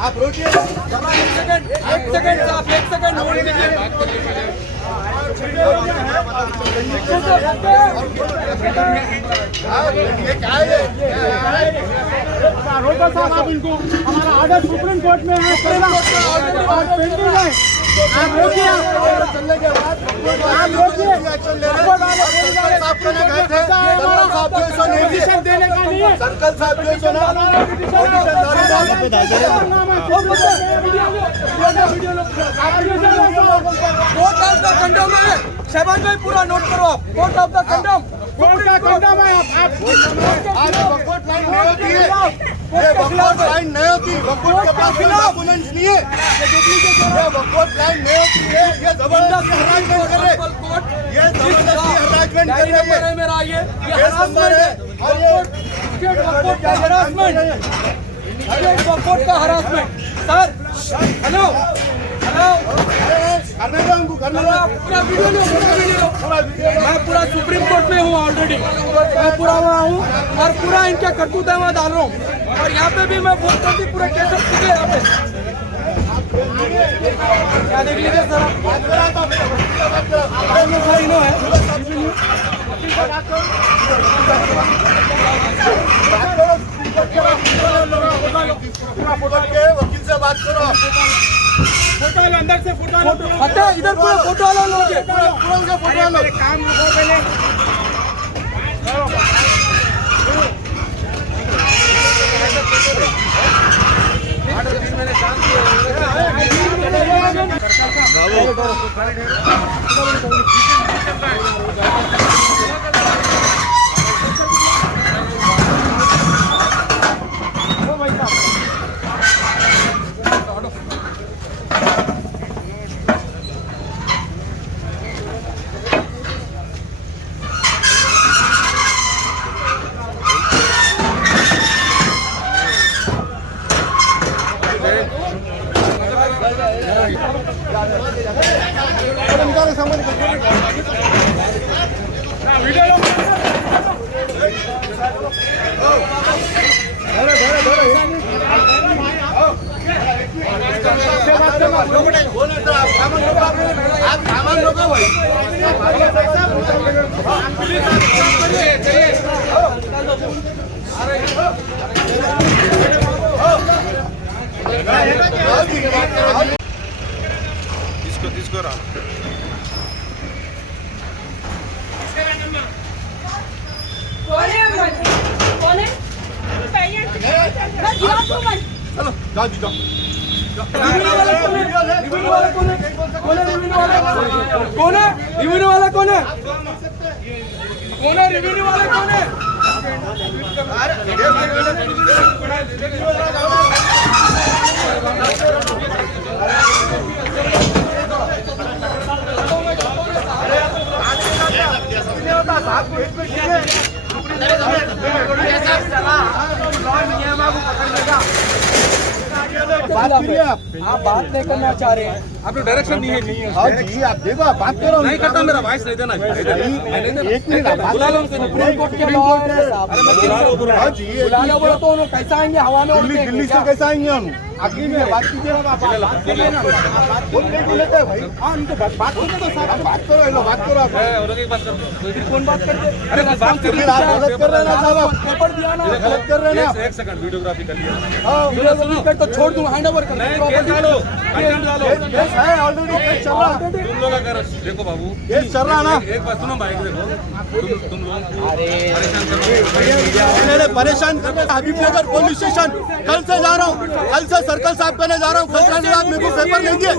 आप रोकिए, एक सेकंड आप एक सेकंड होल्ड कीजिए। रोका साहब, आप इनको, हमारा ऑर्डर सुप्रीम कोर्ट में है, पेंडिंग है। आप रोकिए, चलने के बाद आप रोकिए, एक्शन ले रहे हैं। साहब कहने गए थे साहब जो ऐसा नहीं पिटीशन देने का नहीं है। सर्कल साहब जो ऐसा कोर्ट ऑफ द कंडम है। शहबाज भाई पूरा नोट करो आप, court of the condemn, court का कंडम है। आप वकोट लाइन नहीं होती है, ये वकोट लाइन नहीं होती, वकोट के पास डॉक्यूमेंट्स नहीं है, ये वकोट लाइन नहीं होती है। ये जबरदस्ती हरासमेंट कर रहे, ये जबरदस्ती हरासमेंट कर रहे हैं। मेरा ये नंबर है और ये वकोट का हरासमेंट, वकोट का हरासमेंट। सर हेलो करने दो हमको, करने दो। पूरा वीडियो लो, पूरा वीडियो लो। मैं पूरा सुप्रीम कोर्ट में हूँ ऑलरेडी, मैं पूरा वहाँ हूँ और पूरा इनके करतूत है मैं डाल रहा हूँ। और यहाँ पे भी मैं फोन करती पूरे केस है यहाँ पे। क्या देख लीजिए सर, वकील से बात करो। फोटो अंदर से फोटो हटा, इधर पूरा फोटो वाला लोग है, पूरा उनका फोटो वाला लोग। काम रुको पहले। आप सामान लो भाई, తీసుకురా चलो जाओ जी जाओ। कौन है रिव्यू वाला? कौन है रिव्यू वाला? कौन है? आप बात नहीं करना चाह रहे हैं, आप लोग डायरेक्शन नहीं है। हाँ जी आप देखो, आप बात करो। नहीं करता, मेरा वॉइस नहीं देना। एक मिनट बुला लो, सुप्रीम कोर्ट के लॉ है साहब। हाँ जी बुला लो, बोलो तो उन्होंने कैसा आएंगे? हवा में उड़ते दिल्ली से कैसे आएंगे हम? आखिर में बात कीजिए ना, बात करिए ना। बोल नहीं लेते हैं भाई। हाँ उनको बात करो तो साहब, बात करो, ये लो बात करो आप। कौन बात करते? अरे बात गलत कर रहे हैं ना साहब, पेपर दिया ना, गलत कर रहे हैं ना। एक सेकंड वीडियोग्राफी कर लिया। हाँ वीडियो कर तो छोड़ दूँ, हैंड ओवर कर केस है ऑलरेडी, केस चल रहा है। तुम लोग अगर देखो बाबू, केस चल रहा है ना। एक बात सुनो, बाइक देखो, तुम लोग मैंने परेशान करके हबीबनगर पुलिस स्टेशन कल से जा रहा हूँ, कल से सर्कल साहब कहने जा रहा हूँ। कल मेरे को पेपर नहीं दिए,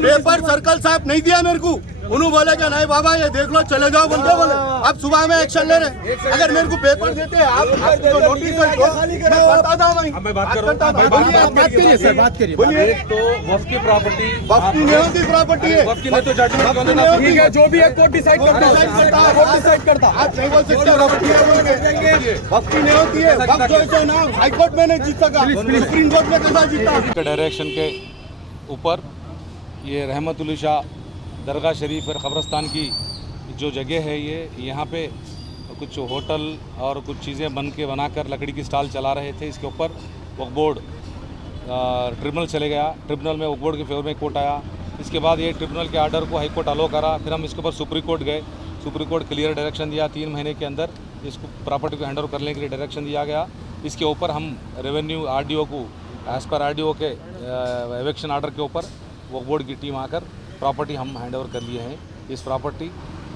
पेपर सर्कल साहब नहीं दिया मेरे को। उन्होंने बोले कि नहीं बाबा ये देख लो चले जाओ, बोलते बोले अब सुबह में एक्शन ले रहे। अगर मेरे को पेपर देते आप तो नोटिस बताता हूँ भाई। मैं बात करूँ, बात करिए सर, बात करिए। बोलिए। एक तो वफ की प्रॉपर्टी, वफ की नहीं होती प्रॉपर्टी है, वफ की नहीं तो जजमेंट ठीक है, जो भी है कोर्ट डिसाइड करता है, कोर्ट डिसाइड करता है। आप नहीं बोल सकते प्रॉपर्टी है बोल के। वफ की नहीं होती है, वफ जो है ना हाई कोर्ट में नहीं जीत सका, सुप्रीम कोर्ट में कैसा जीता? के डायरेक्शन के ऊपर ये रहमतुल्लाह शाह दरगाह शरीफ और क़ब्रस्तान की जो जगह है, ये यहाँ पे कुछ होटल और कुछ चीज़ें बनाकर लकड़ी की स्टॉल चला रहे थे। इसके ऊपर वक्फ बोर्ड ट्रिब्यूनल चले गया। ट्रिब्यूनल में वक्फ बोर्ड के फेवर में कोर्ट आया। इसके बाद ये ट्रिब्यूनल के आर्डर को हाई कोर्ट अलो करा। फिर हम इसके ऊपर सुप्रीम कोर्ट गए। सुप्रीम कोर्ट क्लियर डायरेक्शन दिया, 3 महीने के अंदर इसको प्रॉपर्टी को हैंडओवर करने के लिए डायरेक्शन दिया गया। इसके ऊपर हम रेवेन्यू आरडीओ को एज़ पर आरडीओ के एविक्शन आर्डर के ऊपर वक्फ बोर्ड की टीम आकर प्रॉपर्टी हम हैंडओवर कर लिए हैं।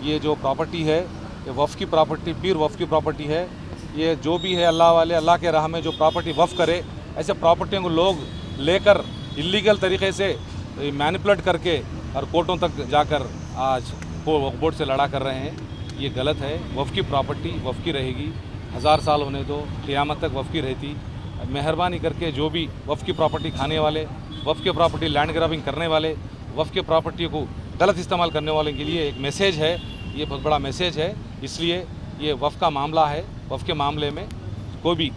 ये जो प्रॉपर्टी है ये वफ़ की प्रॉपर्टी, पीर वफ़ की प्रॉपर्टी है। ये जो भी है अल्लाह वाले अल्लाह के राह में जो प्रॉपर्टी वफ़ करे, ऐसे प्रॉपर्टियों को लोग लेकर इलीगल तरीके से मैनिपुलेट करके और कोर्टों तक जाकर आज वक्फ बोर्ड से लड़ा कर रहे हैं। ये गलत है। वफ़ की प्रॉपर्टी वफ़ की रहेगी, 1000 साल होने दो, क़यामत तक वफ़ की रहती। मेहरबानी करके जो भी वफ़ की प्रॉपर्टी खाने वाले, वफ़ के प्रॉपर्टी लैंड ग्रैबिंग करने वाले, वफ़ के प्रॉपर्टी को गलत इस्तेमाल करने वाले के लिए एक मैसेज है, ये बहुत बड़ा मैसेज है। इसलिए ये वफ़ का मामला है। वफ़ के मामले में कोई भी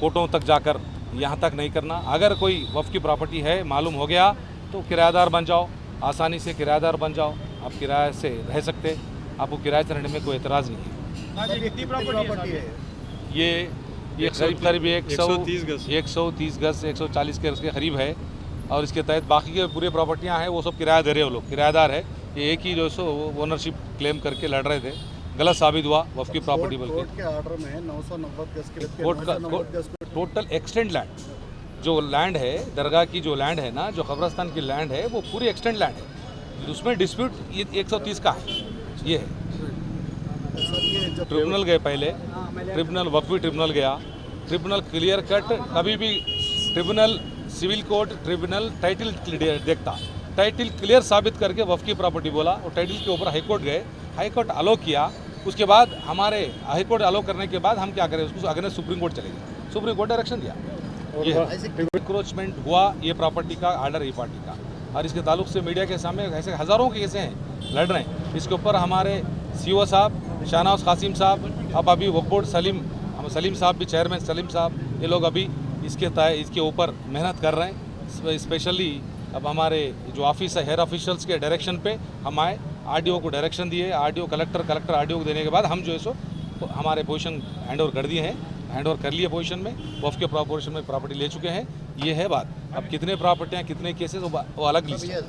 कोर्टों तक जाकर यहाँ तक नहीं करना। अगर कोई वफ़ की प्रॉपर्टी है मालूम हो गया तो किराएदार बन जाओ, आसानी से किराएदार बन जाओ। आप किराए से रह सकते, आपको किराए से रहने में कोई एतराज़ नहीं है। कितनी प्रॉपर्टी है? ये करीब 130 गज 140 गज के करीब है। और इसके तहत बाकी के पूरे प्रॉपर्टियां हैं वो सब किराया दे रहे हो लोग, किराएदार है। ये एक ही जो सो ओनरशिप क्लेम करके लड़ रहे थे, गलत साबित हुआ वफ़ की प्रॉपर्टी बल्कि कोर्ट के ऑर्डर में 990 गज के कोर्ट का टोटल एक्सटेंड लैंड जो लैंड है, दरगाह की जो लैंड है ना, जो कब्रस्तान की लैंड है, वो पूरी एक्सटेंड लैंड है। उसमें डिस्प्यूट ये 130 का है। ये है ट्रिब्यूनल गए पहले, ट्रिब्यूनल वक्फी ट्रिब्यूनल गया। ट्रिब्यूनल क्लियर कट, कभी भी tribunal civil court tribunal title देखता, टाइटल क्लियर साबित करके वफ़ की प्रॉपर्टी बोला और टाइटल के ऊपर हाई कोर्ट गए, हाई कोर्ट अलो किया। उसके बाद हमारे हाई कोर्ट अलो करने के बाद हम क्या करें, उसको अगेंस्ट सुप्रीम कोर्ट चले गए। सुप्रीम कोर्ट डायरेक्शन दिया। ये इंक्रोचमेंट हुआ ये प्रॉपर्टी का आर्डर ई पार्टी का, और इसके ताल्लुक से मीडिया के सामने ऐसे हज़ारों के केसें हैं, लड़ रहे हैं। इसके ऊपर हमारे सीओ साहब शाहनवाज कासिम साहब, अब अभी वक्फ बोर्ड सलीम साहब भी चेयरमैन सलीम साहब, ये लोग अभी इसके ऊपर मेहनत कर रहे हैं। स्पेशली अब हमारे जो ऑफिस है हेयर ऑफिशियल्स के डायरेक्शन पे हम आए, आरडीओ को डायरेक्शन दिए, आरडीओ कलेक्टर आरडीओ को देने के बाद हम जो है सो हमारे पोजीशन हैंडओवर कर दिए हैं, हैंडओवर कर लिए पोजीशन में, वफ़ के पोजीशन में प्रॉपर्टी ले चुके हैं। ये है बात। अब कितने प्रॉपर्टियाँ कितने केसेस वो अलग लिस्ट है।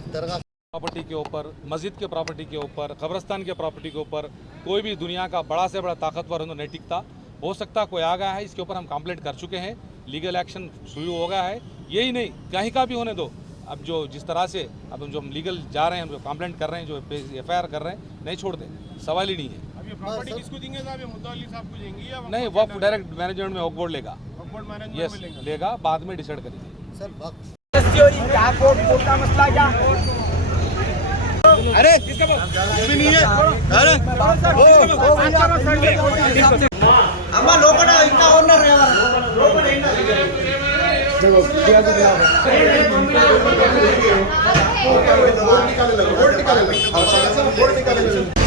प्रॉपर्टी के ऊपर, मस्जिद के प्रॉपर्टी के ऊपर, कब्रस्तान के प्रॉपर्टी के ऊपर कोई भी दुनिया का बड़ा से बड़ा ताकतवर नहीं टिकता। हो सकता कोई आ गया है, इसके ऊपर हम कंप्लेंट कर चुके हैं, लीगल एक्शन शुरू हो गया है। यही नहीं, कहीं का भी होने दो। अब जो जिस तरह से अब जो हम लीगल जा रहे हैं, हम जो कंप्लेंट कर रहे हैं, जो एफआईआर कर रहे हैं, नहीं छोड़ दें, सवाल ही नहीं है। अब ये प्रॉपर्टी किसको देंगे साहब? ये मुद्दअली साहब को देंगे या नहीं, वक्फ डायरेक्ट मैनेजमेंट में वक्फ बोर्ड लेगा। वक्फ बोर्ड मैनेजमेंट यस में लेंगे? लेगा, बाद में डिसाइड करेंगे। क्या कोर्ट का मसला क्या? अरे भी नहीं है। अरे అమ్మ లోపల ఇంకా ఉన్నారు కదా లోపల बोर्ड निकाले